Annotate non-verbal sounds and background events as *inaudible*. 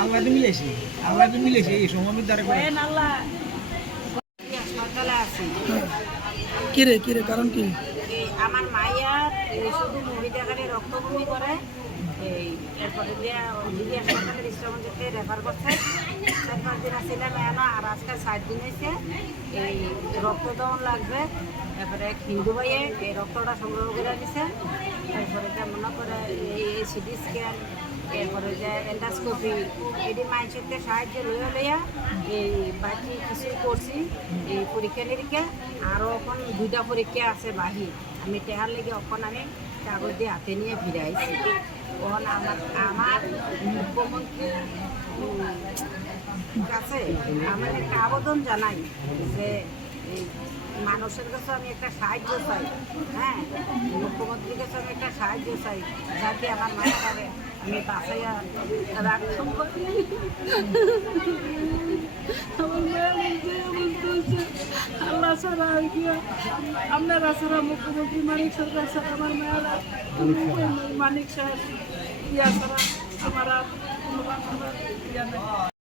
আল্লাহ তো মিলেছে আল্লাহ তো মিলেছে এই সময় দ্বারা করে, কিরে কিরে কারণ কি? আমার মাইয়ার এই শুধু মুভি দেখালে রক্ত বমি করে, এই রেফার করছে। চার পাঁচ আর আজকে ষাট দিন হয়েছে এই রক্ত লাগবে। এরপরে হিন্দু ভাইয়ে এই রক্তটা সংগ্রহ করে দিছে এরপরে যে মনে করে এই সিটি স্ক্যান এরপরে যে এন্ডাস্কোপি এটি মাইসেতে সাহায্য লইয়া লইয়া এই বাকি কিছু করছি এই পরীক্ষা নিরীক্ষা আরও এখন দুইটা পরীক্ষা আছে বাহির। আমি টেহার লেগে এখন আমি কাগজ দিয়ে হাতে নিয়ে আইছি তখন আমার আমার মুখ্যমন্ত্রী কাছে আমার একটা আবেদন জানাই যে মানুষের কাছে আমি একটা সাহায্য চাই। হ্যাঁ মুখ্যমন্ত্রীর কাছে আমি একটা সাহায্য চাই যাতে আমার মায়ের আমি বাসাইয়া রাখতাম *laughs* আল্লাহ ছাড়া আর কি আর? আপনারা ছাড়া মুখ্যমন্ত্রী মানিক সরকার ছাড়া আমার মেয়েরা মানিক সাহেব ইয়া ছাড়া আমার আর কোনো বান্ধব ইয়া নেই